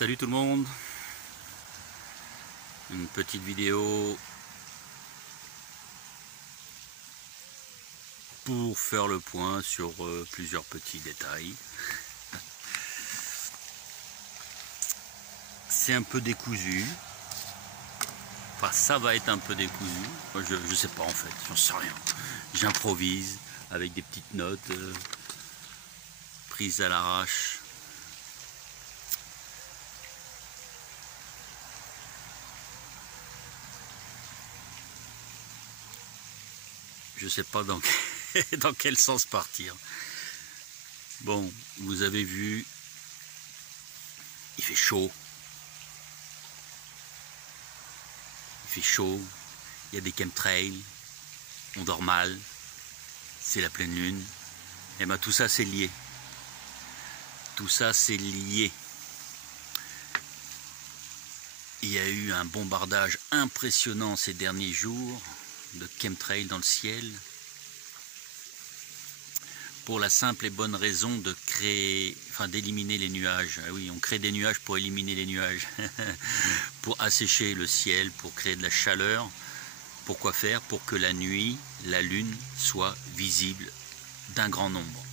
Salut tout le monde, une petite vidéo pour faire le point sur plusieurs petits détails. C'est un peu décousu, enfin ça va être un peu décousu, je sais pas en fait, j'en sais rien. J'improvise avec des petites notes prises à l'arrache. Je sais pas dans quel sens partir. Bon, vous avez vu, il fait chaud. Il fait chaud, il y a des chemtrails, on dort mal, c'est la pleine lune. Et bien tout ça c'est lié. Tout ça c'est lié. Il y a eu un bombardage impressionnant ces derniers jours de chemtrails dans le ciel, pour la simple et bonne raison de créer, enfin d'éliminer les nuages. Ah oui, on crée des nuages pour éliminer les nuages, pour assécher le ciel, pour créer de la chaleur. Pourquoi faire? Pour que la nuit, la lune soit visible d'un grand nombre.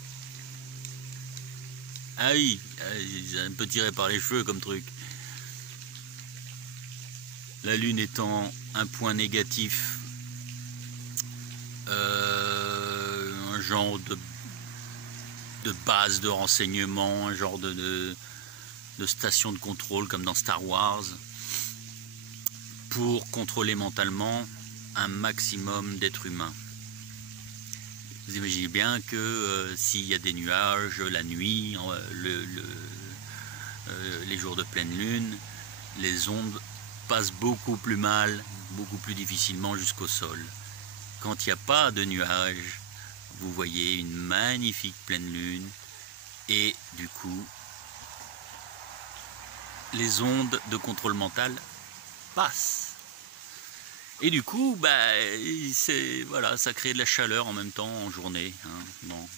Ah oui, c'est un peu tiré par les cheveux comme truc. La lune étant un point négatif, un genre de base de renseignement, un genre de station de contrôle comme dans Star Wars, pour contrôler mentalement un maximum d'êtres humains. Vous imaginez bien que s'il y a des nuages la nuit, les jours de pleine lune, les ondes passent beaucoup plus mal, beaucoup plus difficilement jusqu'au sol. Quand il n'y a pas de nuages, vous voyez une magnifique pleine lune et du coup les ondes de contrôle mental passent. Et du coup, voilà, ça crée de la chaleur en même temps en journée. Hein. Bon.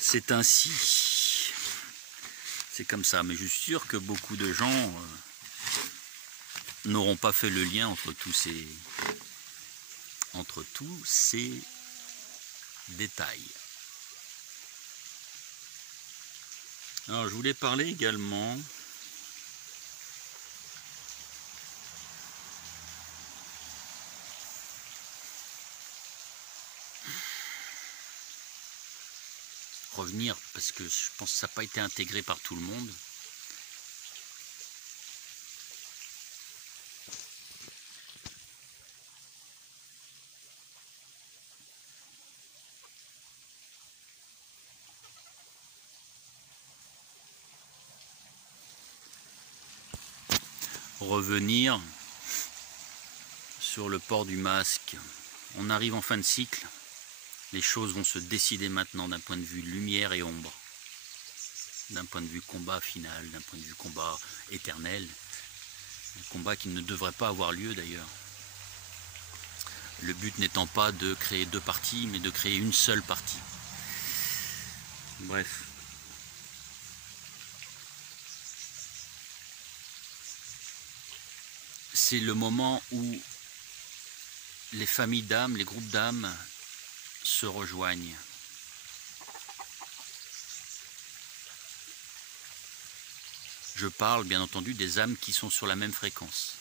C'est ainsi. C'est comme ça. Mais je suis sûr que beaucoup de gens n'auront pas fait le lien entre tous ces détails. Alors, je voulais parler également revenir, parce que je pense que ça n'a pas été intégré par tout le monde. Revenir sur le port du masque. On arrive en fin de cycle. Les choses vont se décider maintenant d'un point de vue lumière et ombre, d'un point de vue combat final, d'un point de vue combat éternel, un combat qui ne devrait pas avoir lieu d'ailleurs. Le but n'étant pas de créer deux parties, mais de créer une seule partie. Bref. C'est le moment où les familles d'âmes, les groupes d'âmes se rejoignent. Je parle bien entendu des âmes qui sont sur la même fréquence.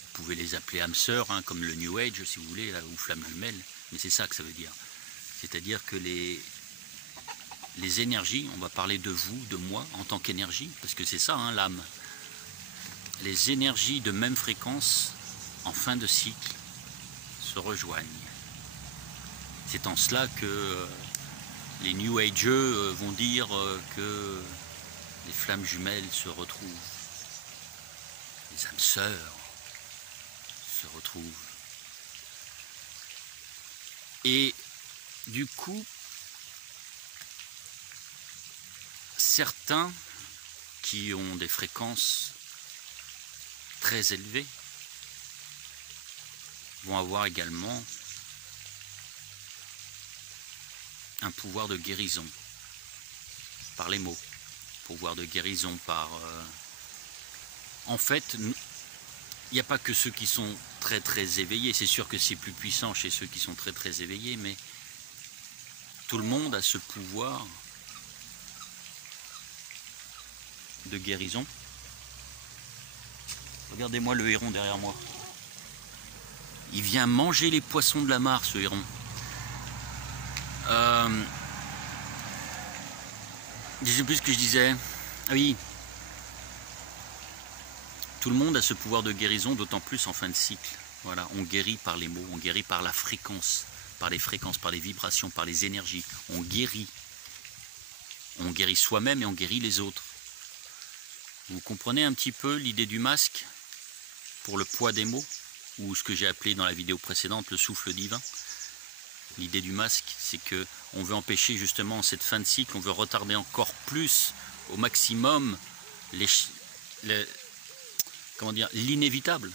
Vous pouvez les appeler âmes sœurs, hein, comme le New Age si vous voulez, là, ou flammes jumelles, mais c'est ça que ça veut dire. C'est-à-dire que les énergies, on va parler de vous, de moi, en tant qu'énergie, parce que c'est ça, hein, l'âme. Les énergies de même fréquence, en fin de cycle, se rejoignent. C'est en cela que les New Ageux vont dire que les flammes jumelles se retrouvent. Les âmes sœurs se retrouvent. Et du coup, certains qui ont des fréquences très élevées vont avoir également un pouvoir de guérison. par les mots, pouvoir de guérison par... En fait, il n'y a pas que ceux qui sont très éveillés, c'est sûr que c'est plus puissant chez ceux qui sont très éveillés, mais tout le monde a ce pouvoir de guérison. Regardez-moi le héron derrière moi. Il vient manger les poissons de la mare, ce héron. Je ne sais plus ce que je disais. Ah oui. Tout le monde a ce pouvoir de guérison, d'autant plus en fin de cycle. Voilà, on guérit par les mots, on guérit par la fréquence, par les fréquences, par les vibrations, par les énergies. On guérit. On guérit soi-même et on guérit les autres. Vous comprenez un petit peu l'idée du masque pour le poids des mots, ou ce que j'ai appelé dans la vidéo précédente le souffle divin. L'idée du masque, c'est que on veut empêcher justement cette fin de cycle, on veut retarder encore plus au maximum l'inévitable.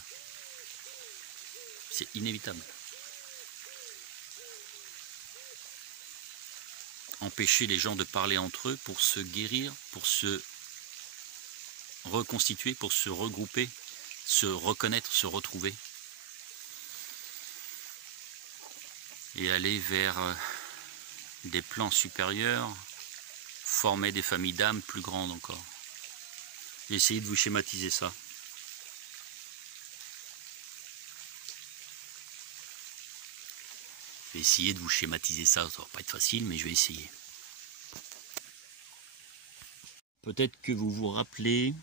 C'est inévitable. Empêcher les gens de parler entre eux pour se guérir, pour se reconstituer, pour se regrouper, se reconnaître, se retrouver. Et aller vers des plans supérieurs, former des familles d'âmes plus grandes encore. J'ai essayé de vous schématiser ça. Je vais essayer de vous schématiser ça, ça va pas être facile, mais je vais essayer. Peut-être que vous vous rappelez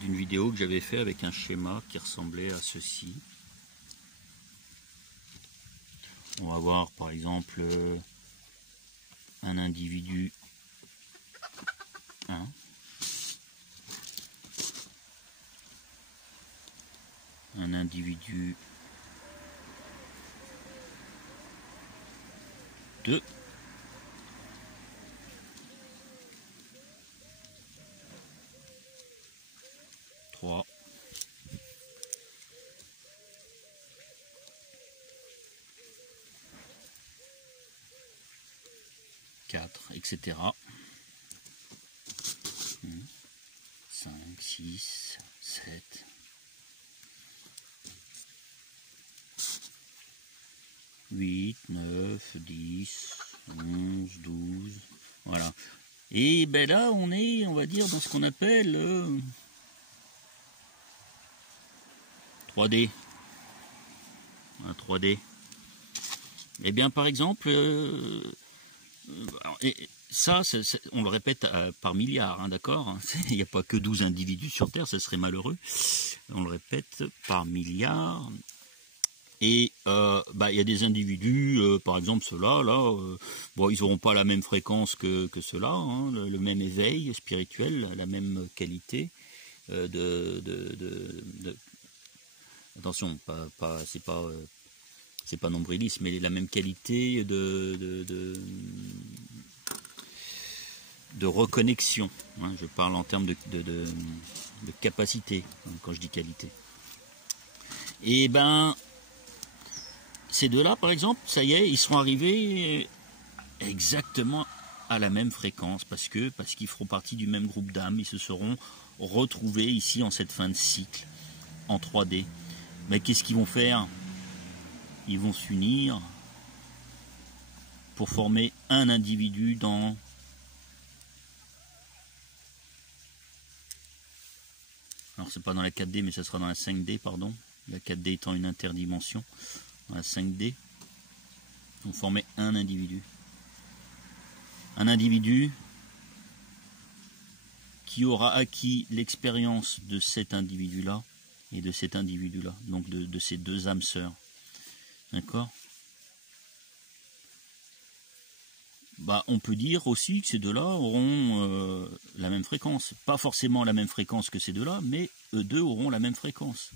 d'une vidéo que j'avais fait avec un schéma qui ressemblait à ceci. On va voir par exemple un individu 1, un individu 2, trois, 4, etc. 5, 6, 7, 8, 9, 10, 11, 12, voilà. Et ben là, on est, on va dire, dans ce qu'on appelle 3D. 3D. Eh bien, par exemple, ça, on le répète par milliard, hein, d'accord? Il n'y a pas que 12 individus sur Terre, ça serait malheureux. On le répète par milliard. Et il y a des individus, par exemple ceux-là, bon, ils n'auront pas la même fréquence que ceux-là, hein, le même éveil spirituel, la même qualité attention, c'est pas nombriliste, mais la même qualité de reconnexion. Hein, je parle en termes de capacité, hein, quand je dis qualité. Et ben, ces deux-là, par exemple, ça y est, ils sont arrivés exactement à la même fréquence, parce qu'ils feront partie du même groupe d'âmes, ils se seront retrouvés ici en cette fin de cycle, en 3D. Mais qu'est-ce qu'ils vont faire? Ils vont s'unir pour former un individu dans... Alors c'est pas dans la 4D, mais ça sera dans la 5D, pardon. La 4D étant une interdimension. Dans la 5D, ils vont former un individu. Un individu qui aura acquis l'expérience de cet individu-là et de cet individu-là, donc de ces deux âmes sœurs. D'accord? Bah, on peut dire aussi que ces deux-là auront la même fréquence. Pas forcément la même fréquence que ces deux-là, mais eux deux auront la même fréquence.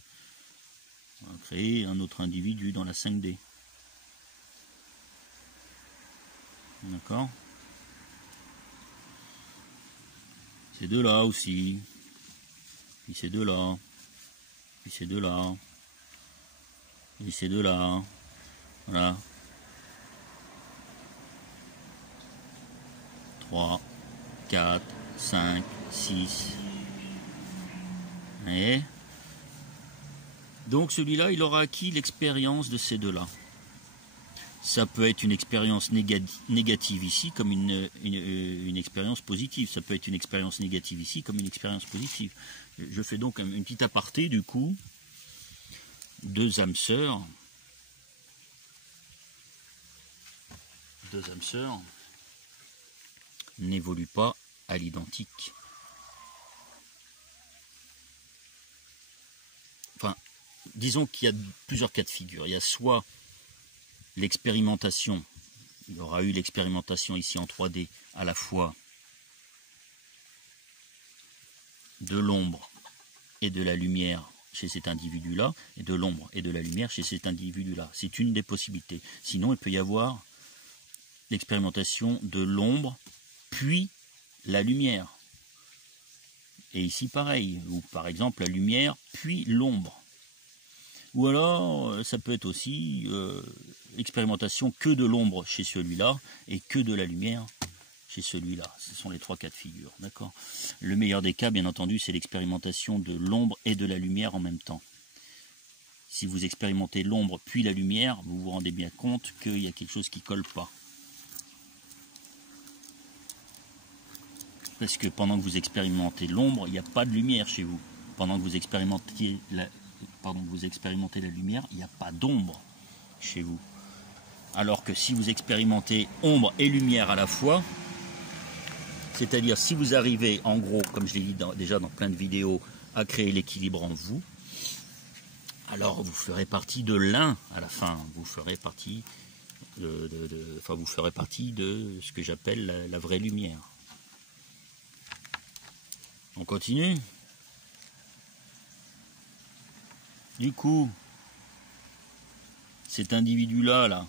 On va créer un autre individu dans la 5D. D'accord? Ces deux-là aussi. Puis ces deux-là. Puis ces deux-là. Et ces deux-là. Voilà. 3, 4, 5, 6. Et donc celui-là, il aura acquis l'expérience de ces deux-là. Ça peut être une expérience négative ici comme une expérience positive. Ça peut être une expérience négative ici comme une expérience positive. Je fais donc une petite aparté du coup. Deux âmes sœurs. Deux âmes sœurs n'évoluent pas à l'identique. Enfin, disons qu'il y a plusieurs cas de figure. Il y a soit l'expérimentation, il y aura eu l'expérimentation ici en 3D, à la fois de l'ombre et de la lumière chez cet individu-là, et de l'ombre et de la lumière chez cet individu-là. C'est une des possibilités. Sinon, il peut y avoir l'expérimentation de l'ombre, puis la lumière. Et ici, pareil, ou par exemple la lumière, puis l'ombre. Ou alors, ça peut être aussi expérimentation que de l'ombre chez celui-là et que de la lumière chez celui-là. Ce sont les trois cas de figure, d'accord ? Le meilleur des cas, bien entendu, c'est l'expérimentation de l'ombre et de la lumière en même temps. Si vous expérimentez l'ombre puis la lumière, vous vous rendez bien compte qu'il y a quelque chose qui ne colle pas. Parce que pendant que vous expérimentez l'ombre, il n'y a pas de lumière chez vous. Pendant que vous expérimentez la lumière, il n'y a pas d'ombre chez vous. Alors que si vous expérimentez ombre et lumière à la fois, c'est-à-dire si vous arrivez en gros, comme je l'ai dit déjà dans plein de vidéos, à créer l'équilibre en vous, alors vous ferez partie de l'un à la fin. Vous ferez partie vous ferez partie de ce que j'appelle la vraie lumière. On continue. Du coup, cet individu-là,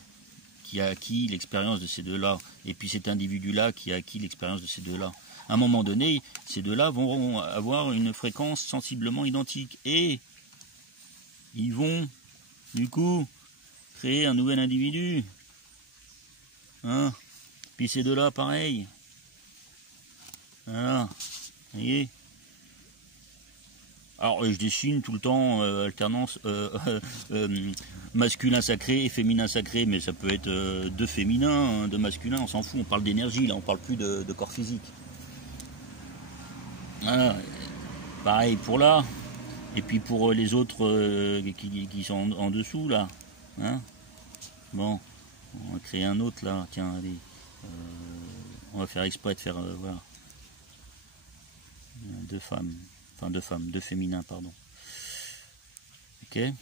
qui a acquis l'expérience de ces deux-là, et puis cet individu-là qui a acquis l'expérience de ces deux-là, à un moment donné, ces deux-là vont avoir une fréquence sensiblement identique. Et ils vont, du coup, créer un nouvel individu. Hein? Puis ces deux-là, pareil. Voilà. Vous voyez? Alors, je dessine tout le temps alternance masculin sacré et féminin sacré, mais ça peut être deux féminins, deux masculins, on s'en fout, on parle d'énergie, là, on parle plus de corps physique. Voilà. Pareil pour là, et puis pour les autres qui sont en dessous, là. Hein? Bon, on va créer un autre, là, tiens, allez. On va faire exprès de faire, voilà. Deux femmes. Enfin, deux féminins, pardon. Ok. Et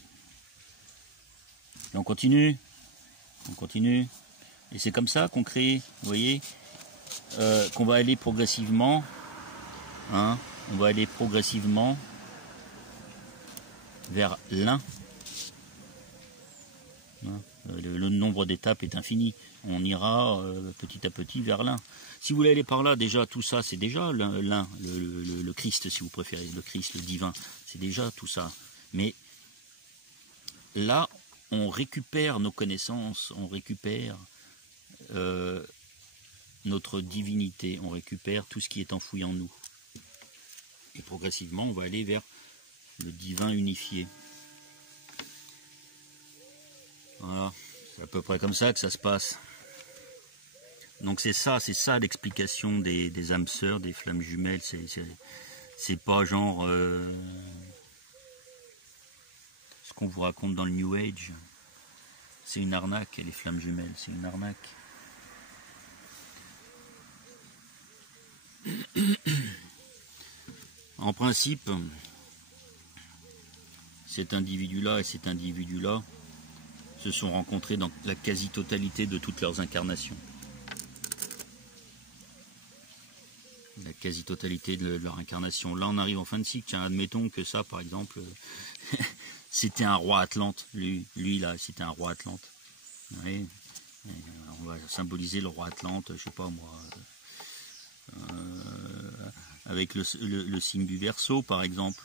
on continue. On continue. Et c'est comme ça qu'on crée, vous voyez, qu'on va aller progressivement. Hein, on va aller progressivement vers l'un. Hein, le nombre d'étapes est infini. On ira petit à petit vers l'un. Si vous voulez aller par là, déjà tout ça, c'est déjà l'un, le Christ, si vous préférez, le Christ, le divin, c'est déjà tout ça. Mais là, on récupère nos connaissances, on récupère notre divinité, on récupère tout ce qui est enfoui en nous. Et progressivement, on va aller vers le divin unifié. Voilà, c'est à peu près comme ça que ça se passe. Donc c'est ça l'explication des âmes sœurs, des flammes jumelles. C'est pas genre ce qu'on vous raconte dans le New Age. C'est une arnaque, les flammes jumelles, c'est une arnaque. En principe, cet individu-là et cet individu-là se sont rencontrés dans la quasi-totalité de toutes leurs incarnations. La quasi-totalité de leur incarnation. Là, on arrive en fin de cycle. Tiens, admettons que ça, par exemple, c'était un roi Atlante. Lui là, c'était un roi Atlante. Oui. On va symboliser le roi Atlante, je sais pas moi, avec le signe du Verseau, par exemple.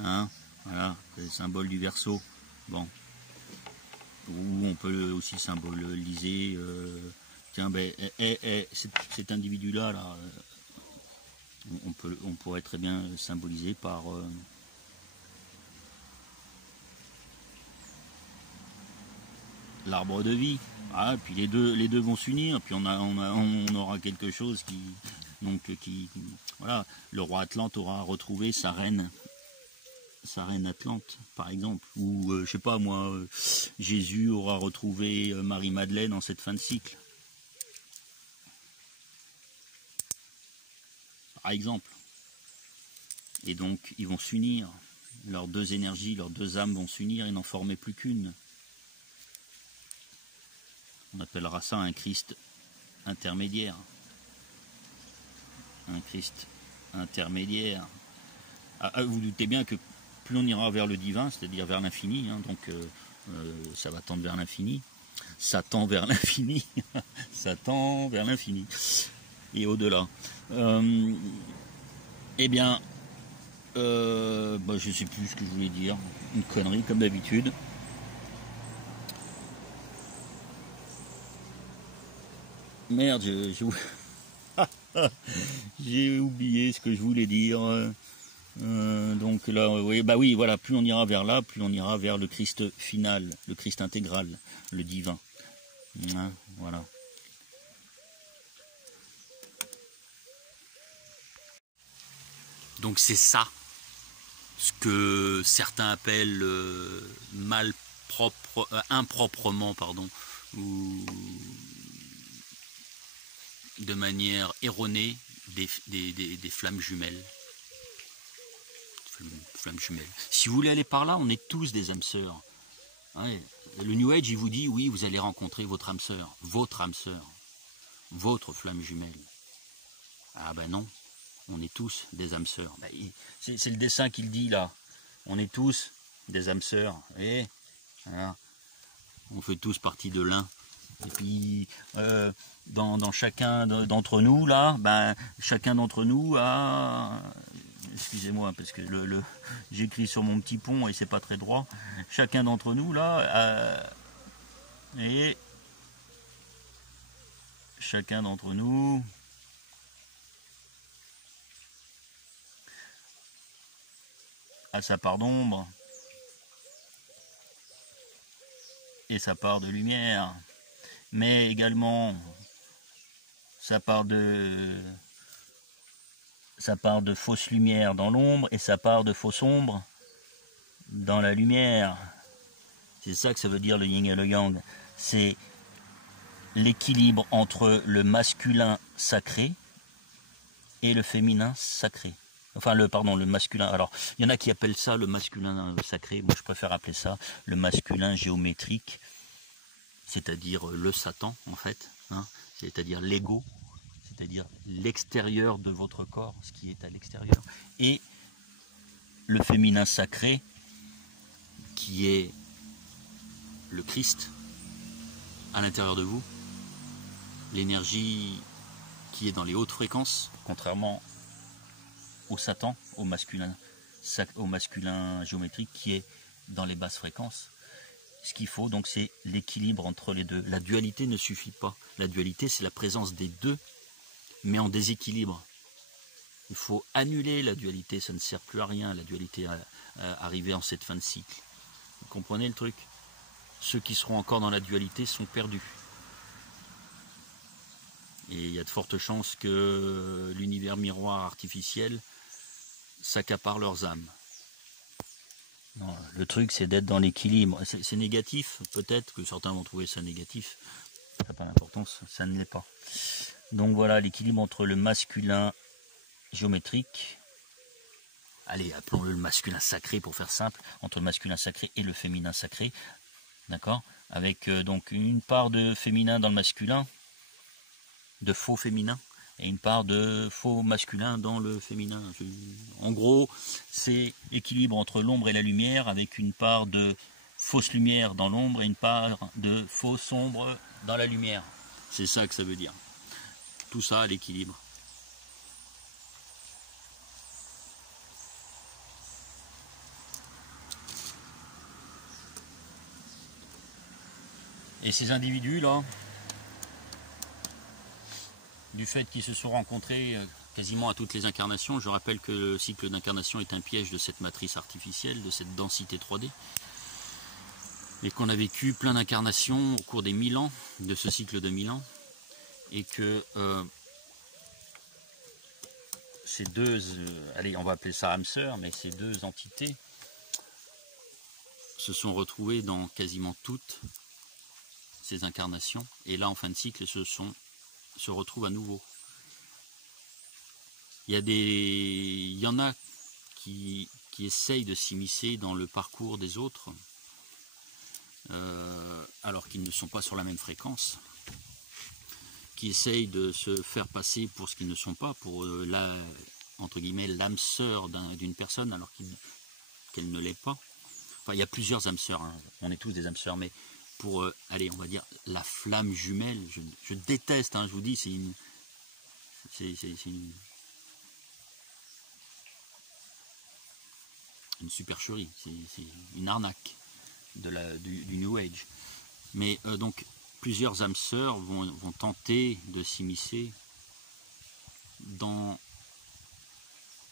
Hein, voilà, c'est le symbole du Verseau. Bon. Ou on peut aussi symboliser Tiens, ben, cet individu-là, là, on pourrait très bien le symboliser par l'arbre de vie. Ah, puis les deux vont s'unir, puis on aura quelque chose qui voilà, le roi Atlante aura retrouvé sa reine Atlante, par exemple, ou je sais pas moi, Jésus aura retrouvé Marie-Madeleine en cette fin de cycle, par exemple. Et donc ils vont s'unir, leurs deux énergies, leurs deux âmes vont s'unir et n'en former plus qu'une. On appellera ça un Christ intermédiaire. Un Christ intermédiaire. Vous doutez bien que plus on ira vers le divin, c'est-à-dire vers l'infini, hein, donc ça va tendre vers l'infini, ça tend vers l'infini, ça tend vers l'infini, et au-delà. Eh bien, je sais plus ce que je voulais dire, une connerie comme d'habitude. Merde, j'ai oublié ce que je voulais dire. Donc là, oui, voilà, plus on ira vers là, plus on ira vers le Christ final, le Christ intégral, le divin. Hein, voilà. Donc c'est ça, ce que certains appellent improprement, pardon, ou de manière erronée, des flammes jumelles. Flammes jumelles. Si vous voulez aller par là, on est tous des âmes sœurs. Ouais. Le New Age, il vous dit, oui, vous allez rencontrer votre âme sœur, votre flamme jumelle. Ah ben non, on est tous des âmes sœurs. Ben, c'est le dessin qu'il dit là. On est tous des âmes sœurs. Et voilà. On fait tous partie de l'un. Et puis, dans chacun d'entre nous, là, ben, chacun d'entre nous a... Excusez-moi, parce que j'écris sur mon petit pont et c'est pas très droit. Chacun d'entre nous, là, et chacun d'entre nous a sa part d'ombre et sa part de lumière, mais également sa part de fausse lumière dans l'ombre et sa part de fausse ombre dans la lumière. C'est ça que ça veut dire le yin et le yang. C'est l'équilibre entre le masculin sacré et le féminin sacré. Enfin, le masculin. Alors, il y en a qui appellent ça le masculin sacré. Moi, je préfère appeler ça le masculin géométrique, c'est-à-dire le Satan, en fait, hein, c'est-à-dire l'ego, c'est-à-dire l'extérieur de votre corps, ce qui est à l'extérieur, et le féminin sacré, qui est le Christ à l'intérieur de vous, l'énergie qui est dans les hautes fréquences, contrairement au Satan, au masculin géométrique qui est dans les basses fréquences. Ce qu'il faut donc, c'est l'équilibre entre les deux. La dualité ne suffit pas. La dualité, c'est la présence des deux, mais en déséquilibre. Il faut annuler la dualité, ça ne sert plus à rien, la dualité arrivée en cette fin de cycle. Vous comprenez le truc? Ceux qui seront encore dans la dualité sont perdus. Et il y a de fortes chances que l'univers miroir artificiel s'accapare leurs âmes. Non, le truc, c'est d'être dans l'équilibre. C'est négatif, peut-être que certains vont trouver ça négatif. Ça n'a pas d'importance, ça ne l'est pas. Donc voilà, l'équilibre entre le masculin géométrique, allez, appelons-le le masculin sacré pour faire simple, entre le masculin sacré et le féminin sacré, d'accord, avec donc une part de féminin dans le masculin, de faux féminin, et une part de faux masculin dans le féminin. En gros, c'est l'équilibre entre l'ombre et la lumière, avec une part de fausse lumière dans l'ombre et une part de fausse ombre dans la lumière. C'est ça que ça veut dire. Tout ça à l'équilibre. Et ces individus-là, du fait qu'ils se sont rencontrés quasiment à toutes les incarnations. Je rappelle que le cycle d'incarnation est un piège de cette matrice artificielle, de cette densité 3D, et qu'on a vécu plein d'incarnations au cours des 1000 ans, de ce cycle de 1000 ans, et que ces deux, allez, on va appeler ça âmes sœurs, mais ces deux entités se sont retrouvées dans quasiment toutes ces incarnations, et là en fin de cycle se retrouvent à nouveau. Il y en a qui essayent de s'immiscer dans le parcours des autres, alors qu'ils ne sont pas sur la même fréquence, qui essayent de se faire passer pour ce qu'ils ne sont pas, pour entre guillemets l'âme sœur d'une personne alors qu'elle ne l'est pas. Enfin, il y a plusieurs âmes sœurs, hein. On est tous des âmes sœurs, mais pour, allez, on va dire la flamme jumelle, je déteste, hein, je vous dis, c'est une supercherie, c'est une arnaque du New Age. Mais donc plusieurs âmes sœurs vont tenter de s'immiscer dans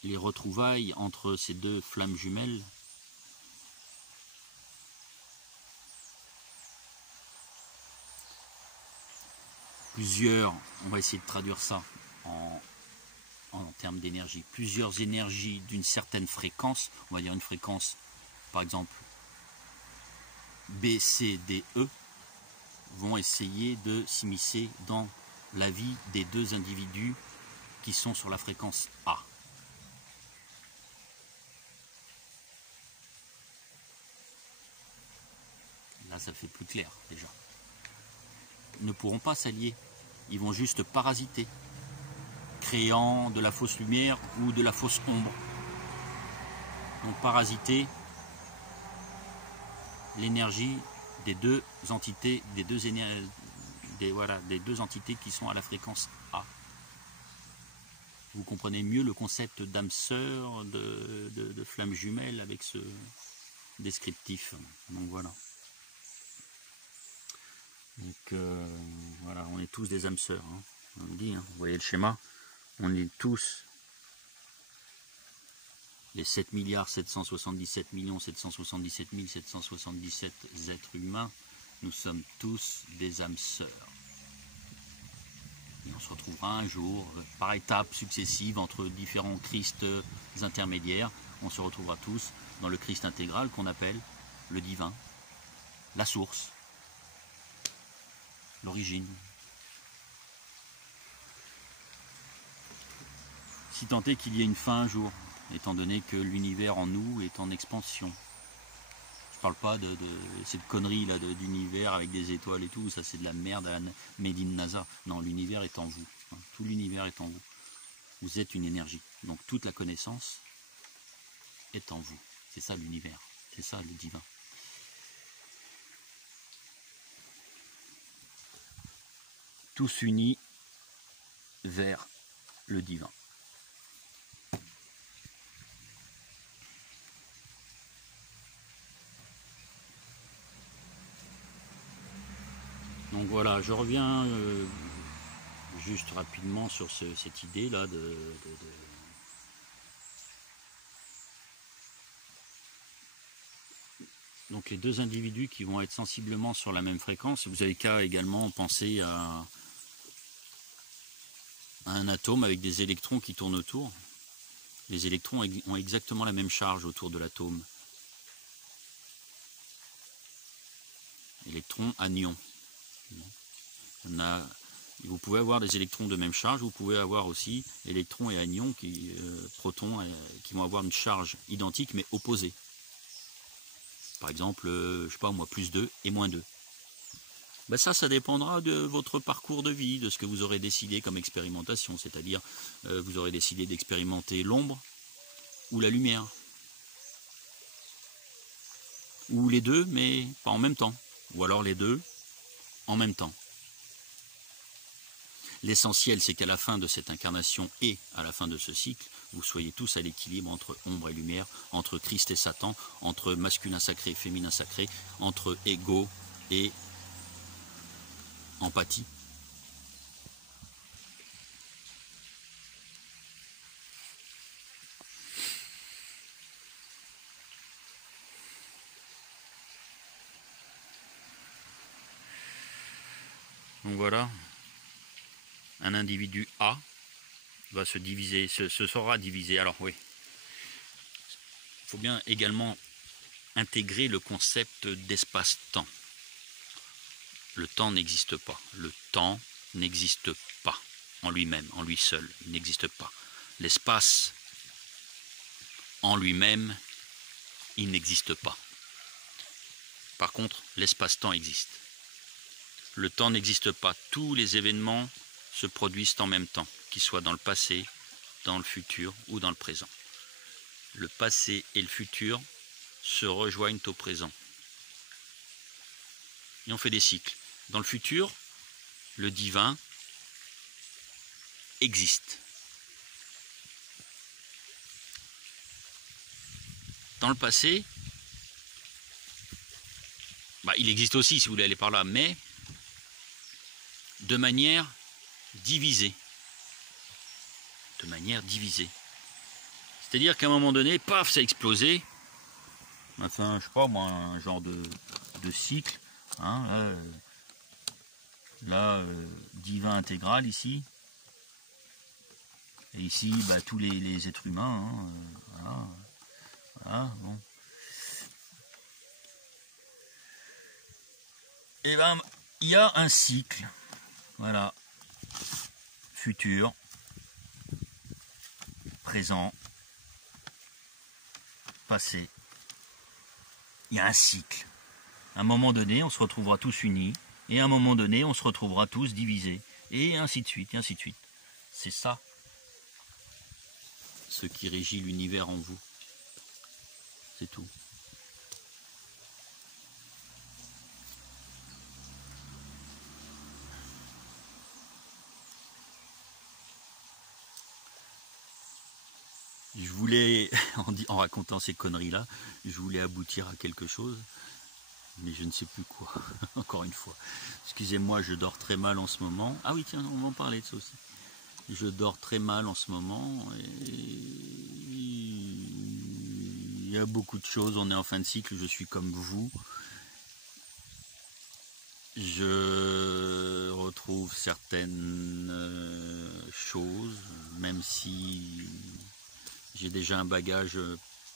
les retrouvailles entre ces deux flammes jumelles. On va essayer de traduire ça en termes d'énergie, plusieurs énergies d'une certaine fréquence, on va dire une fréquence, par exemple B, C, D, E, vont essayer de s'immiscer dans la vie des deux individus qui sont sur la fréquence A. Là, ça fait plus clair déjà. Ils ne pourront pas s'allier, ils vont juste parasiter, créant de la fausse lumière ou de la fausse ombre. Donc parasiter l'énergie des deux entités, des deux entités qui sont à la fréquence A. Vous comprenez mieux le concept d'âme sœur, de flamme jumelle avec ce descriptif. Donc voilà. Donc voilà, on est tous des âmes sœurs, hein. On me dit, hein, vous voyez le schéma, on est tous les 7 777 777 777 êtres humains, nous sommes tous des âmes sœurs. Et on se retrouvera un jour, par étapes successives, entre différents Christ intermédiaires, on se retrouvera tous dans le Christ intégral qu'on appelle le divin, la source, l'origine. Si tant est qu'il y ait une fin un jour, étant donné que l'univers en nous est en expansion. Je parle pas de cette connerie là d'univers avec des étoiles et tout, ça c'est de la merde à la made in NASA. Non, l'univers est en vous, hein. Tout l'univers est en vous. Vous êtes une énergie, donc toute la connaissance est en vous. C'est ça l'univers, c'est ça le divin. Tous unis vers le divin. Donc voilà, je reviens juste rapidement sur cette idée là donc les deux individus qui vont être sensiblement sur la même fréquence. Vous avez qu'à également penser à un atome avec des électrons qui tournent autour. Les électrons ont exactement la même charge autour de l'atome. Électrons, anions. Vous pouvez avoir des électrons de même charge, vous pouvez avoir aussi électrons et anions, protons, qui vont avoir une charge identique mais opposée. Par exemple, je sais pas moi, plus 2 et moins 2. Ben ça dépendra de votre parcours de vie, de ce que vous aurez décidé comme expérimentation, c'est-à-dire vous aurez décidé d'expérimenter l'ombre ou la lumière. Ou les deux, mais pas en même temps. Ou alors les deux en même temps. L'essentiel, c'est qu'à la fin de cette incarnation et à la fin de ce cycle, vous soyez tous à l'équilibre entre ombre et lumière, entre Christ et Satan, entre masculin sacré et féminin sacré, entre ego et empathie. Donc voilà, un individu A va se diviser, se sera divisé. Alors oui, il faut bien également intégrer le concept d'espace-temps. Le temps n'existe pas. Le temps n'existe pas en lui-même, en lui seul. Il n'existe pas. L'espace en lui-même, il n'existe pas. Par contre, l'espace-temps existe. Le temps n'existe pas. Tous les événements se produisent en même temps, qu'ils soient dans le passé, dans le futur ou dans le présent. Le passé et le futur se rejoignent au présent. Et on fait des cycles. Dans le futur, le divin existe. Dans le passé, il existe aussi si vous voulez aller par là, mais de manière divisée. De manière divisée. C'est-à-dire qu'à un moment donné, paf, ça a explosé. Enfin, je sais pas moi, un genre de cycle. Hein, là, divin intégral ici. Et ici, tous les êtres humains. Hein, voilà, bon. Et il y a un cycle. Voilà. Futur. Présent. Passé. Il y a un cycle. À un moment donné, on se retrouvera tous unis. Et à un moment donné, on se retrouvera tous divisés. Et ainsi de suite, et ainsi de suite. C'est ça, ce qui régit l'univers en vous. C'est tout. Je voulais, en racontant ces conneries-là, je voulais aboutir à quelque chose, mais je ne sais plus quoi, encore une fois. Excusez-moi, je dors très mal en ce moment. Ah oui, tiens, on va en parler de ça aussi. Je dors très mal en ce moment, et il y a beaucoup de choses, on est en fin de cycle, je suis comme vous. Je retrouve certaines choses, même si j'ai déjà un bagage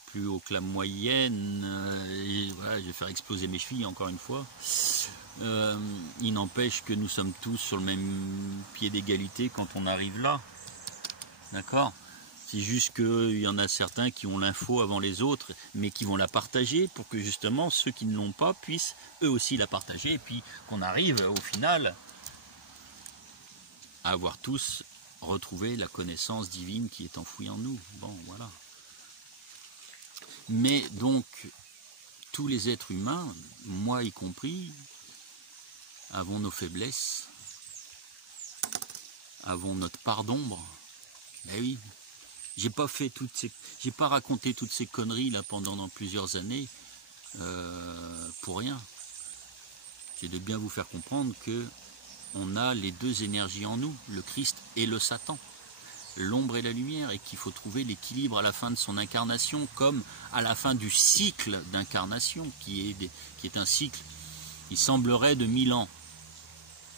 plus haut que la moyenne, et voilà, je vais faire exploser mes chevilles encore une fois. Il n'empêche que nous sommes tous sur le même pied d'égalité quand on arrive là. D'accord ? C'est juste qu'il y en a certains qui ont l'info avant les autres, mais qui vont la partager pour que justement ceux qui ne l'ont pas puissent eux aussi la partager, et puis qu'on arrive au final à avoir tous retrouvé la connaissance divine qui est enfouie en nous. Bon, voilà. Mais donc, tous les êtres humains, moi y compris, avons nos faiblesses, avons notre part d'ombre. Ben oui. J'ai pas raconté toutes ces conneries là pendant plusieurs années pour rien. C'est de bien vous faire comprendre que on a les deux énergies en nous, le Christ et le Satan, l'ombre et la lumière, et qu'il faut trouver l'équilibre à la fin de son incarnation, comme à la fin du cycle d'incarnation, qui est un cycle, il semblerait de 1000 ans.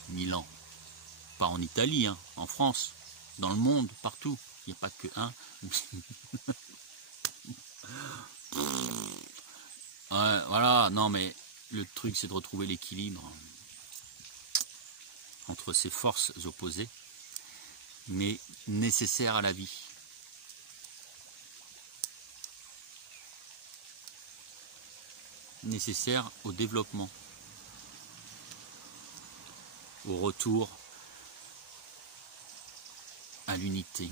1000 ans. Pas en Italie, hein, en France, dans le monde, partout. Il n'y a pas que un. Ouais, voilà, non mais le truc c'est de retrouver l'équilibre entre ces forces opposées, mais nécessaires à la vie. Nécessaires au développement, au retour à l'unité.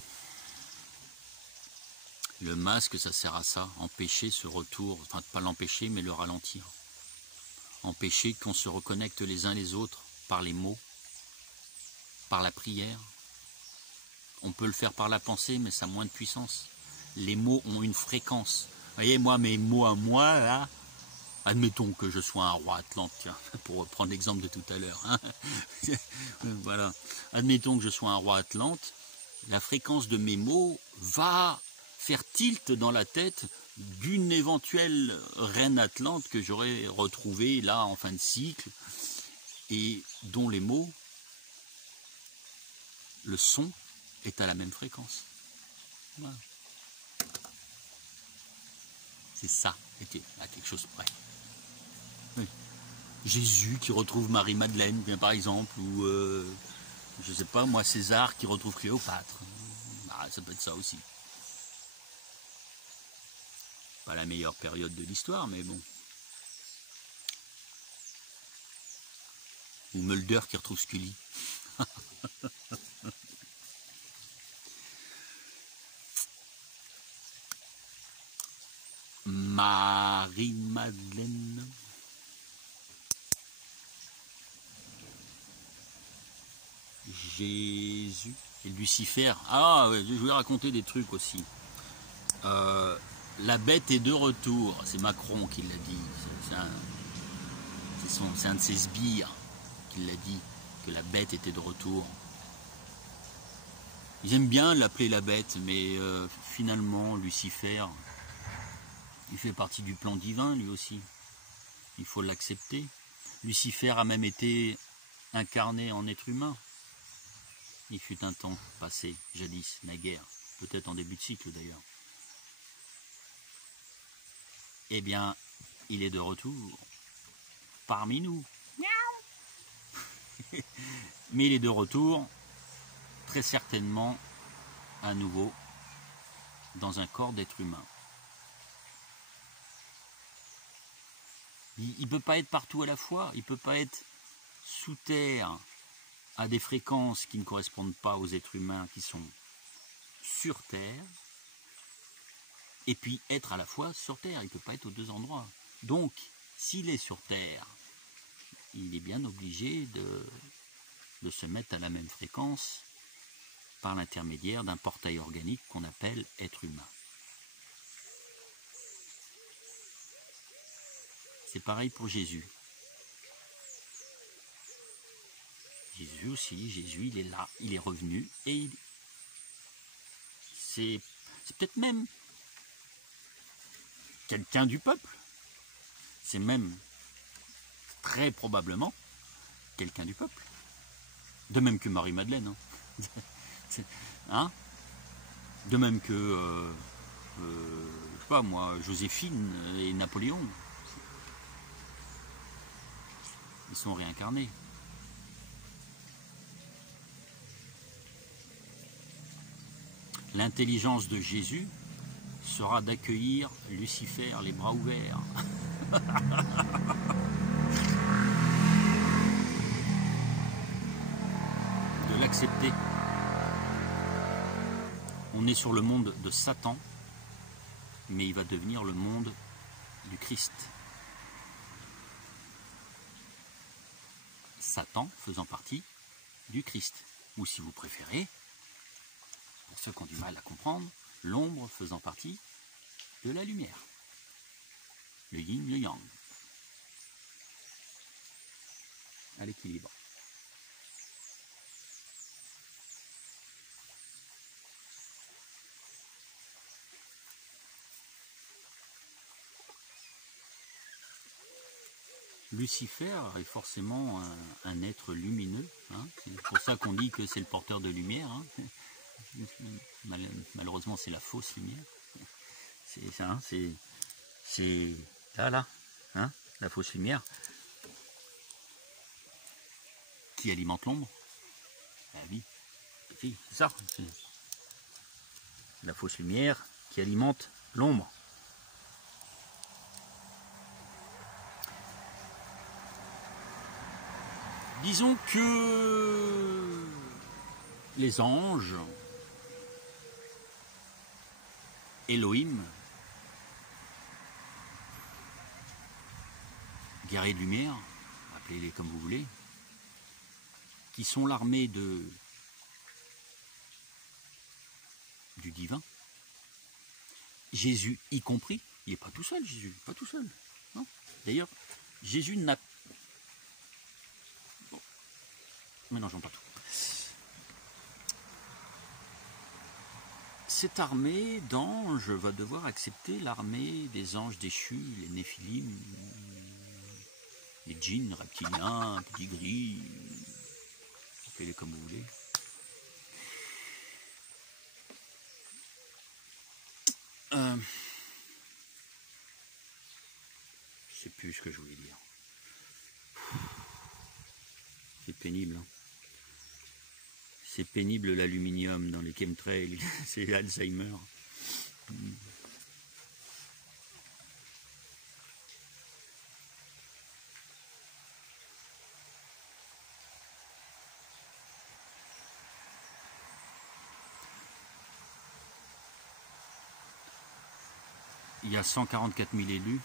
Le masque, ça sert à ça, empêcher ce retour, enfin pas l'empêcher, mais le ralentir. Empêcher qu'on se reconnecte les uns les autres par les mots, par la prière. On peut le faire par la pensée, mais ça a moins de puissance. Les mots ont une fréquence. Vous voyez, moi, mes mots à moi, là, admettons que je sois un roi Atlante, tiens, pour reprendre l'exemple de tout à l'heure. Hein. Voilà. Admettons que je sois un roi Atlante, la fréquence de mes mots va faire tilt dans la tête d'une éventuelle reine Atlante que j'aurais retrouvée là en fin de cycle et dont les mots le son est à la même fréquence. Voilà. C'est ça, à quelque chose près. Oui. Jésus qui retrouve Marie-Madeleine, bien par exemple, ou je sais pas moi, César qui retrouve Cléopâtre. Ah, ça peut être ça aussi. Pas la meilleure période de l'histoire, mais bon. Ou Mulder qui retrouve Scully. Marie-Madeleine. Jésus et Lucifer. Ah, ouais, je voulais raconter des trucs aussi. La bête est de retour. C'est Macron qui l'a dit. C'est un de ses sbires qui l'a dit, que la bête était de retour. Ils aiment bien l'appeler la bête, mais finalement, Lucifer, il fait partie du plan divin, lui aussi. Il faut l'accepter. Lucifer a même été incarné en être humain. Il fut un temps passé, jadis, naguère, peut-être en début de cycle d'ailleurs. Eh bien, il est de retour parmi nous. Mais il est de retour, très certainement, à nouveau, dans un corps d'être humain. Il ne peut pas être partout à la fois, il ne peut pas être sous terre, à des fréquences qui ne correspondent pas aux êtres humains qui sont sur Terre, et puis être à la fois sur Terre. Il ne peut pas être aux deux endroits. Donc, s'il est sur Terre, il est bien obligé de se mettre à la même fréquence par l'intermédiaire d'un portail organique qu'on appelle être humain. C'est pareil pour Jésus. Jésus aussi, Jésus, il est là, il est revenu, et c'est peut-être même quelqu'un du peuple. C'est même très probablement quelqu'un du peuple. De même que Marie-Madeleine. Hein, de même que, je sais pas moi, Joséphine et Napoléon. Ils sont réincarnés. L'intelligence de Jésus sera d'accueillir Lucifer les bras ouverts. De l'accepter. On est sur le monde de Satan, mais il va devenir le monde du Christ. Satan faisant partie du Christ. Ou si vous préférez, pour ceux qui ont du mal à comprendre, l'ombre faisant partie de la lumière. Le yin, le yang. À l'équilibre. Lucifer est forcément un être lumineux. Hein. C'est pour ça qu'on dit que c'est le porteur de lumière. Hein. Malheureusement, c'est la fausse lumière. C'est ça, hein, c'est là, hein, la fausse lumière qui alimente l'ombre. La vie, c'est ça. La fausse lumière qui alimente l'ombre. Disons que les anges, Elohim, guerriers de lumière, appelez-les comme vous voulez, qui sont l'armée du divin, Jésus y compris, il n'est pas tout seul, Jésus, pas tout seul. D'ailleurs, Jésus n'a pas... Bon. Mélangeons pas tout. Cette armée d'anges va devoir accepter l'armée des anges déchus, les néphilim, les djinns, reptiliens, petits gris, appelez-les comme vous voulez. Je sais plus ce que je voulais dire. C'est pénible. Hein. C'est pénible l'aluminium dans les chemtrails. C'est Alzheimer. Il y a 144 000 élus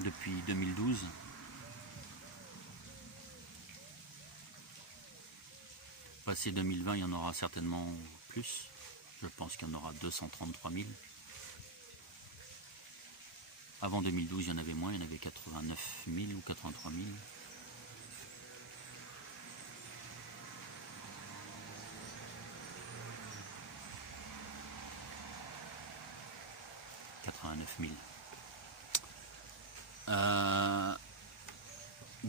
depuis 2012. Passé 2020, il y en aura certainement plus. Je pense qu'il y en aura 233 000. Avant 2012, il y en avait moins, il y en avait 89 000 ou 83 000.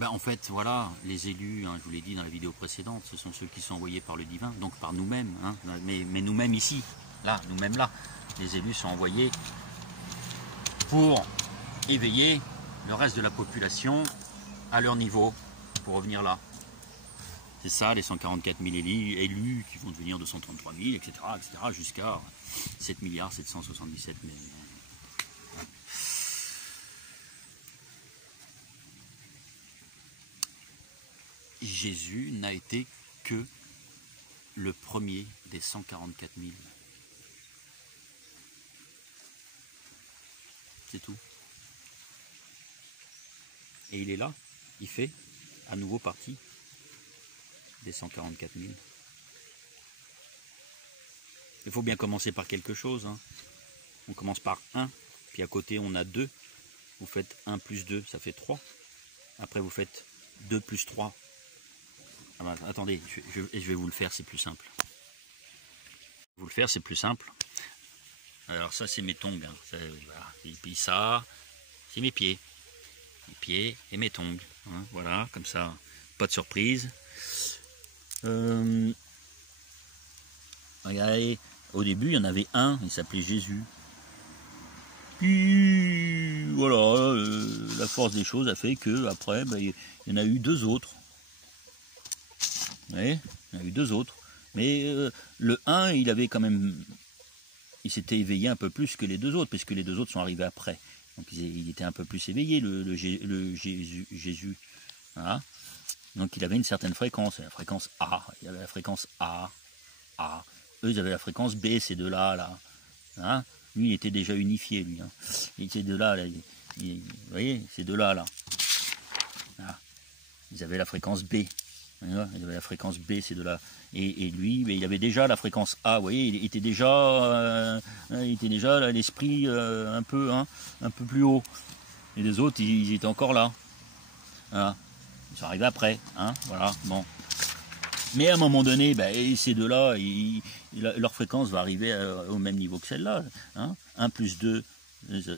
En fait, voilà, les élus, hein, je vous l'ai dit dans la vidéo précédente, ce sont ceux qui sont envoyés par le divin, donc par nous-mêmes, hein, mais nous-mêmes ici, là, nous-mêmes là, les élus sont envoyés pour éveiller le reste de la population à leur niveau, pour revenir là. C'est ça, les 144 000 élus qui vont devenir 233 000, etc., jusqu'à 7 777 000. Jésus n'a été que le premier des 144 000. C'est tout. Et il est là, il fait à nouveau partie des 144 000. Il faut bien commencer par quelque chose. Hein. On commence par 1, puis à côté on a 2. Vous faites 1 plus 2, ça fait 3. Après vous faites 2 plus 3. Ah ben, attendez, je vais vous le faire, c'est plus simple. Vous le faire, c'est plus simple. Alors ça, c'est mes tongs. Hein. Voilà. Et puis ça, c'est mes pieds. Mes pieds et mes tongs. Hein. Voilà, comme ça, pas de surprise. Regardez, au début, il y en avait un, il s'appelait Jésus. Puis voilà, la force des choses a fait que après, il y en a eu 2 autres. Vous voyez, il y en a eu 2 autres. Mais le 1, il avait quand même, il s'était éveillé un peu plus que les 2 autres, parce que les 2 autres sont arrivés après. Donc il était un peu plus éveillé, le Jésus. Voilà. Donc il avait une certaine fréquence, la fréquence A. Il y avait la fréquence A. Eux, ils avaient la fréquence B, ces deux-là, là. Hein, lui, il était déjà unifié, lui. Hein. Et ces deux-là, là, vous voyez, ces deux-là, là. Voilà. Ils avaient la fréquence B. Ils avaient la fréquence B, ces deux-là. Et lui, il avait déjà la fréquence A, vous voyez, il était déjà l'esprit un peu plus haut. Et les autres, ils étaient encore là. Voilà. Ils sont arrivés après. Hein, voilà, bon. Mais à un moment donné, ces deux-là, leur fréquence va arriver au même niveau que celle-là. Hein. 1 plus 2,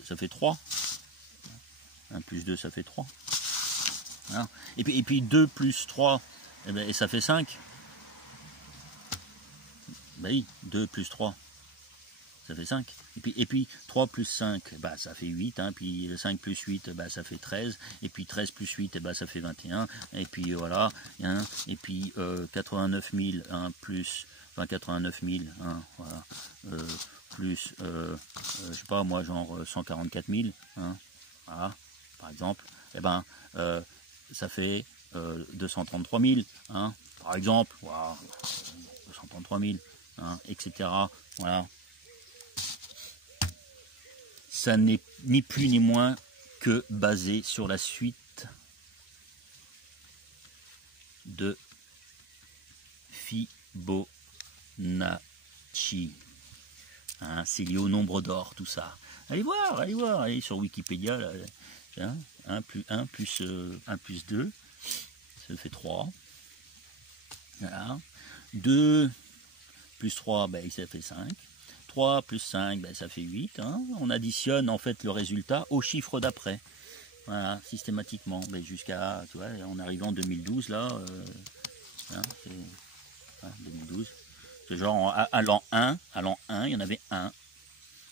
ça fait 3. 1 plus 2, ça fait 3. Hein. Et puis 2 plus 3, et ça fait 5. Oui, 2 plus 3, ça fait 5. Et puis 3 plus 5, ça fait 8. Hein. Puis 5 plus 8, ça fait 13. Et puis 13 plus 8, ça fait 21. Et puis voilà. Hein. Et puis 89 000 hein, plus... Enfin 89 000, hein, voilà, plus, je sais pas moi, genre 144 000, hein, voilà, par exemple, ça fait 233 000, hein, par exemple, voilà, 233 000, hein, etc. Voilà. Ça n'est ni plus ni moins que basé sur la suite de Fibonacci. Hein, c'est lié au nombre d'or, tout ça. Allez voir, allez sur Wikipédia. Là, hein, 1 plus 2, ça fait 3. Voilà. 2 plus 3, ça fait 5. 3 plus 5, ça fait 8. Hein. On additionne en fait le résultat au chiffre d'après. Voilà, systématiquement. Jusqu'à, tu vois, on arrive en 2012 là. Hein, 2012. C'est genre à l'an 1, il y en avait 1.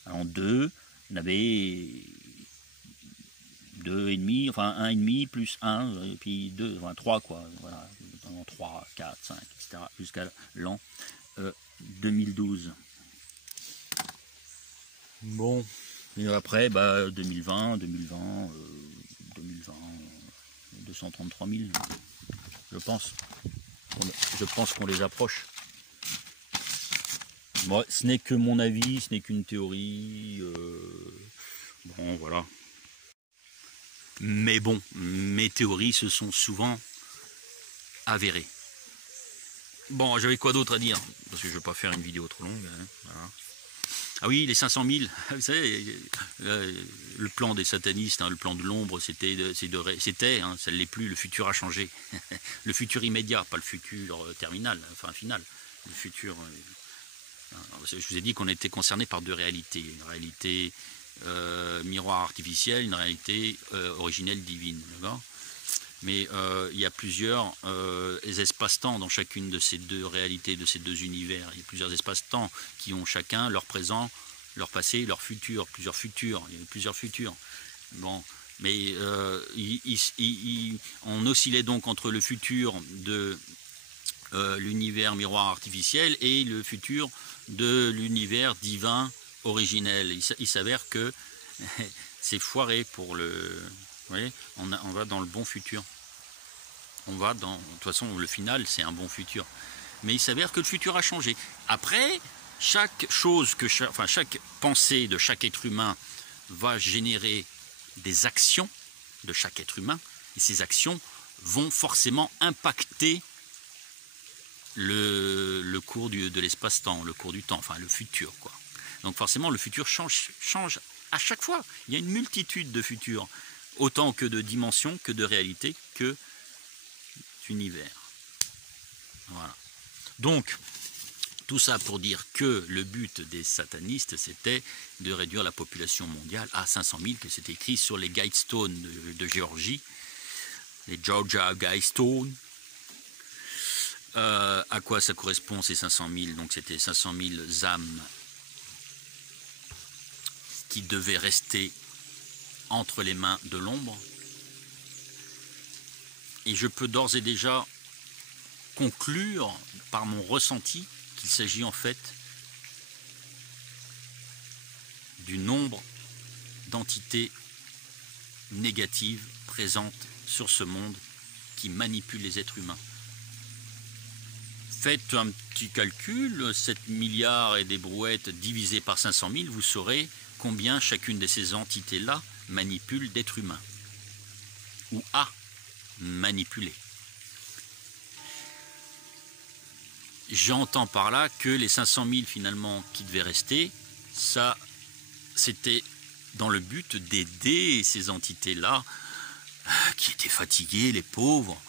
À l'an 2, on avait 2,5, enfin 1,5 plus 1, et puis 2, enfin 3 quoi, voilà, 3, 4, 5, etc. jusqu'à l'an 2012. Bon, et après, 2020, 233 000, je pense. Je pense qu'on les approche. Bon, ce n'est que mon avis, ce n'est qu'une théorie. Bon, voilà. Mais bon, mes théories se sont souvent avérées. Bon, j'avais quoi d'autre à dire? Parce que je ne vais pas faire une vidéo trop longue. Hein, voilà. Ah oui, les 500 000, vous savez, le plan des satanistes, hein, le plan de l'ombre, c'était, hein, ça ne l'est plus, le futur a changé. Le futur immédiat, pas le futur terminal, enfin final. Le futur... je vous ai dit qu'on était concerné par deux réalités. Une réalité miroir artificiel, une réalité originelle divine. Mais il y a plusieurs espaces-temps dans chacune de ces deux réalités, de ces deux univers. Il y a plusieurs espaces-temps qui ont chacun leur présent, leur passé, leur futur, plusieurs futurs. Il y a plusieurs futurs. Bon, mais on oscillait donc entre le futur de l'univers miroir artificiel et le futur de l'univers divin originel. Il s'avère que c'est foiré pour le... Vous voyez, on va dans le bon futur. On va dans... De toute façon, le final, c'est un bon futur. Mais il s'avère que le futur a changé. Après, chaque pensée de chaque être humain va générer des actions de chaque être humain. Et ces actions vont forcément impacter le cours de l'espace-temps, le cours du temps, enfin le futur, quoi. Donc forcément, le futur change à chaque fois. Il y a une multitude de futurs, autant que de dimensions, que de réalités, que d'univers. Voilà. Donc, tout ça pour dire que le but des satanistes, c'était de réduire la population mondiale à 500 000, que c'était écrit sur les Guidestones de Géorgie, les Georgia Guidestones. À quoi ça correspond ces 500 000? Donc c'était 500 000 âmes qui devaient rester entre les mains de l'ombre. Et je peux d'ores et déjà conclure par mon ressenti qu'il s'agit en fait du nombre d'entités négatives présentes sur ce monde qui manipulent les êtres humains. Faites un petit calcul, 7 milliards et des brouettes divisé par 500 000, vous saurez combien chacune de ces entités-là manipule d'êtres humains, ou a manipulé. J'entends par là que les 500 000 finalement qui devaient rester, ça c'était dans le but d'aider ces entités-là, qui étaient fatiguées, les pauvres.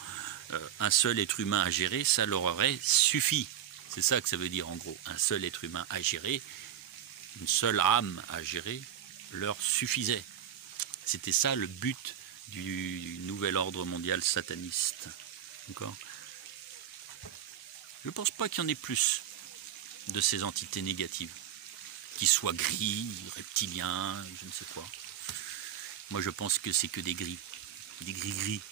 Un seul être humain à gérer, ça leur aurait suffi. C'est ça que ça veut dire en gros. Un seul être humain à gérer, une seule âme à gérer, leur suffisait. C'était ça le but du nouvel ordre mondial sataniste. D'accord ? Je ne pense pas qu'il y en ait plus de ces entités négatives, qu'ils soient gris, reptiliens, je ne sais quoi. Moi je pense que c'est que des gris, des gris-gris.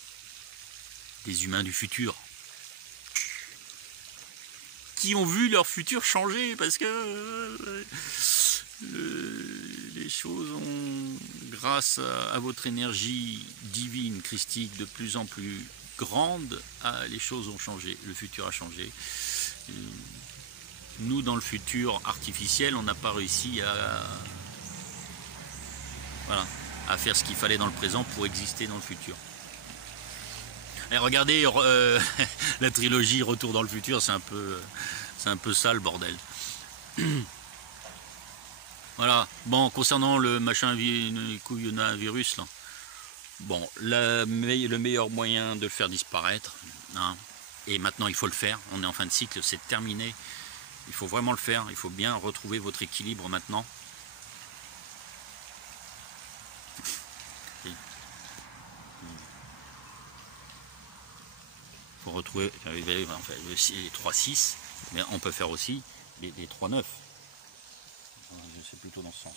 Des humains du futur qui ont vu leur futur changer parce que les choses ont, grâce à votre énergie divine, christique, de plus en plus grande, les choses ont changé, le futur a changé. Nous, dans le futur artificiel, on n'a pas réussi à faire ce qu'il fallait dans le présent pour exister dans le futur. Et regardez, la trilogie Retour dans le futur, c'est un peu ça le bordel. Voilà. Bon, concernant le machin virus, là. Bon, le meilleur moyen de le faire disparaître, hein, et maintenant il faut le faire, on est en fin de cycle, c'est terminé. Il faut vraiment le faire, il faut bien retrouver votre équilibre maintenant. Pour retrouver les 3-6, mais on peut faire aussi les 3-9. C'est plutôt dans ce sens,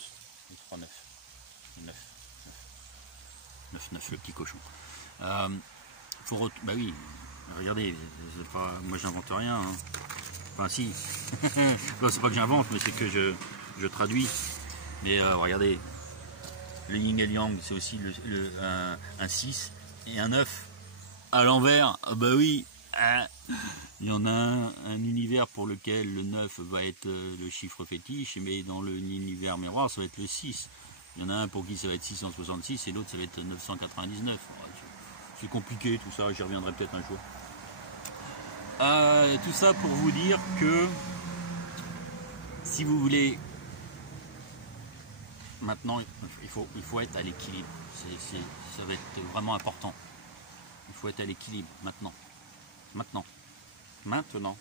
les 3-9. 9. 9, le petit cochon. Bah oui, regardez, pas, moi j'invente rien. Hein. Enfin si, bon, c'est pas que j'invente, mais c'est que je traduis. Mais regardez, le yin et le yang, c'est aussi un 6 et un 9. À l'envers, bah oui, il y en a un univers pour lequel le 9 va être le chiffre fétiche, mais dans l'univers miroir, ça va être le 6. Il y en a un pour qui ça va être 666 et l'autre ça va être 999. C'est compliqué tout ça, j'y reviendrai peut-être un jour. Tout ça pour vous dire que si vous voulez, maintenant il faut être à l'équilibre. Ça va être vraiment important. Il faut être à l'équilibre maintenant. Maintenant,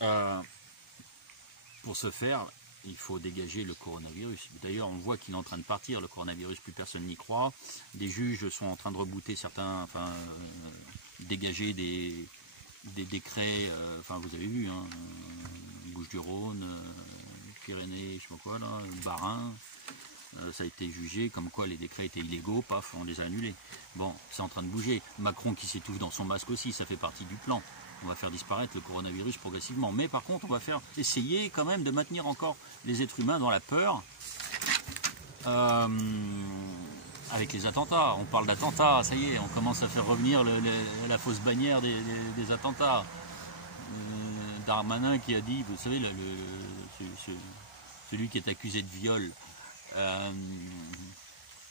là. Pour ce faire, il faut dégager le coronavirus. D'ailleurs, on voit qu'il est en train de partir, le coronavirus, plus personne n'y croit. Des juges sont en train de rebooter certains, dégager des décrets, vous avez vu, hein, Bouches-du-Rhône, Pyrénées, je sais pas quoi, là, Bas-Rhin, ça a été jugé comme quoi les décrets étaient illégaux, paf, on les a annulés. Bon, c'est en train de bouger. Macron qui s'étouffe dans son masque aussi, ça fait partie du plan. On va faire disparaître le coronavirus progressivement. Mais par contre, on va essayer quand même de maintenir encore les êtres humains dans la peur. Avec les attentats. On parle d'attentats, ça y est, on commence à faire revenir la fausse bannière des attentats. Darmanin qui a dit, vous savez, celui qui est accusé de viol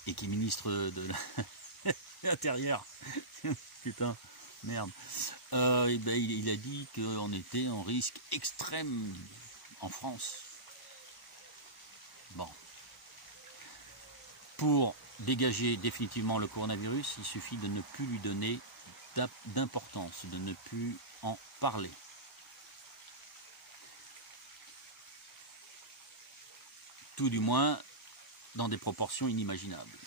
et qui est ministre de l'Intérieur. Putain. Merde. Il a dit qu'on était en risque extrême en France. Bon. Pour dégager définitivement le coronavirus, il suffit de ne plus lui donner d'importance, de ne plus en parler. Tout du moins dans des proportions inimaginables.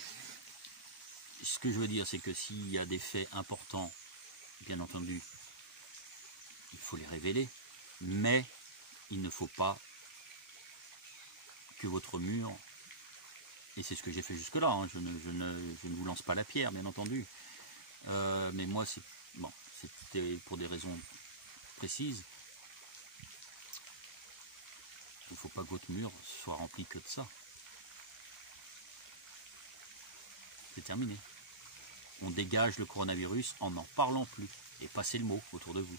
Ce que je veux dire, c'est que s'il y a des faits importants, bien entendu, il faut les révéler, mais il ne faut pas que votre mur, et c'est ce que j'ai fait jusque-là, hein, je ne vous lance pas la pierre, bien entendu, mais moi, c'était pour des raisons précises, il ne faut pas que votre mur soit rempli que de ça. C'est terminé. On dégage le coronavirus en n'en parlant plus. Et passez le mot autour de vous.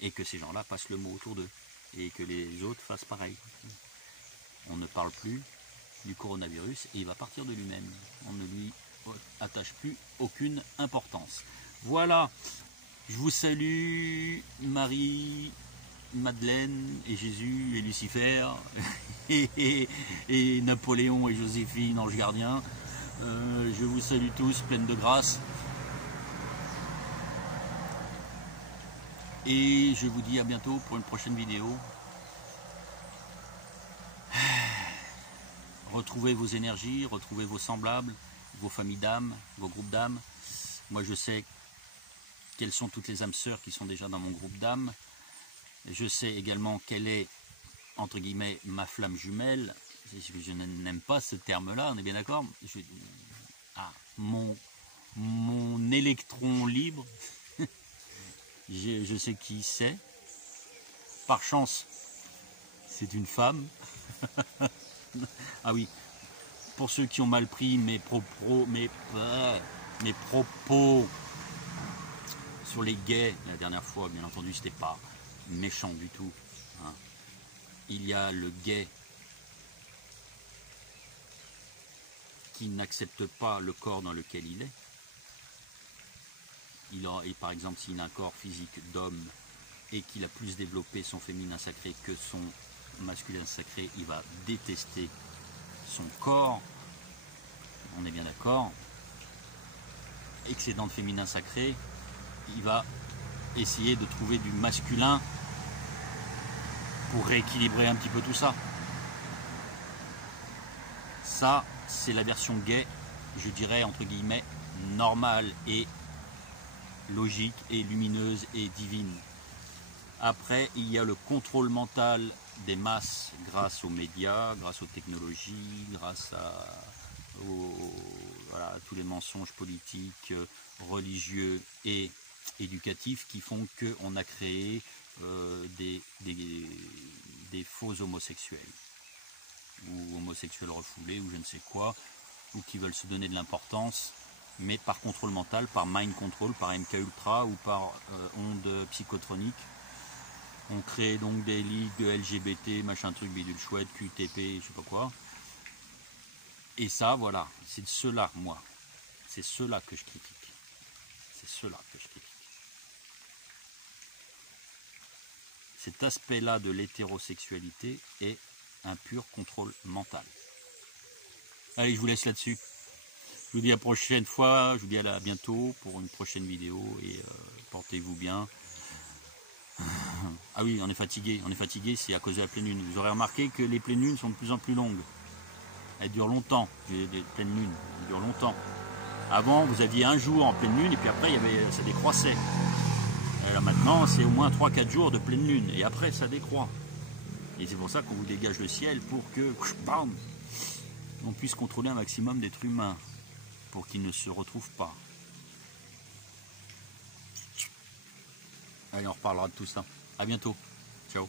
Et que ces gens-là passent le mot autour d'eux. Et que les autres fassent pareil. On ne parle plus du coronavirus et il va partir de lui-même. On ne lui attache plus aucune importance. Voilà. Je vous salue, Marie, Madeleine et Jésus et Lucifer et Napoléon et Joséphine, ange gardien. Je vous salue tous, pleine de grâce. Et je vous dis à bientôt pour une prochaine vidéo. Retrouvez vos énergies, retrouvez vos semblables, vos familles d'âmes, vos groupes d'âmes. Moi je sais quelles sont toutes les âmes sœurs qui sont déjà dans mon groupe d'âmes. Je sais également quelle est, entre guillemets, ma flamme jumelle. Je n'aime pas ce terme-là, on est bien d'accord. Mon électron libre, je sais qui c'est. Par chance, c'est une femme. Ah oui, pour ceux qui ont mal pris mes propos sur les gays la dernière fois, bien entendu, c'était pas méchant du tout. Hein. Il y a le gay qui n'accepte pas le corps dans lequel il est. Et par exemple, s'il a un corps physique d'homme et qu'il a plus développé son féminin sacré que son masculin sacré, il va détester son corps. On est bien d'accord. Excédent de féminin sacré, il va essayer de trouver du masculin pour rééquilibrer un petit peu tout ça. Ça, c'est la version gay, je dirais entre guillemets, normale et logique et lumineuse et divine. Après, il y a le contrôle mental des masses grâce aux médias, grâce aux technologies, grâce voilà, à tous les mensonges politiques, religieux et éducatifs qui font qu'on a créé des faux homosexuels ou homosexuels refoulés ou je ne sais quoi, ou qui veulent se donner de l'importance, mais par contrôle mental, par mind control, par MK Ultra ou par ondes psychotroniques. On crée donc des ligues de LGBT, machin truc, bidule chouette, QTP, je sais pas quoi. Et ça, voilà, c'est de cela, moi. C'est cela que je critique. C'est cela que je critique. Cet aspect-là de l'hétérosexualité est un pur contrôle mental. Allez, je vous laisse là-dessus. Je vous dis à la prochaine fois, je vous dis à bientôt pour une prochaine vidéo et portez-vous bien. Ah oui, on est fatigué, c'est à cause de la pleine lune. Vous aurez remarqué que les pleines lunes sont de plus en plus longues. Elles durent longtemps, les pleines lunes, elles durent longtemps. Avant, vous aviez un jour en pleine lune et puis après, ça décroissait. Et là maintenant, c'est au moins 3-4 jours de pleine lune et après, ça décroît. Et c'est pour ça qu'on vous dégage le ciel pour que, bam, on puisse contrôler un maximum d'êtres humains pour qu'ils ne se retrouvent pas. Allez, on reparlera de tout ça. À bientôt. Ciao.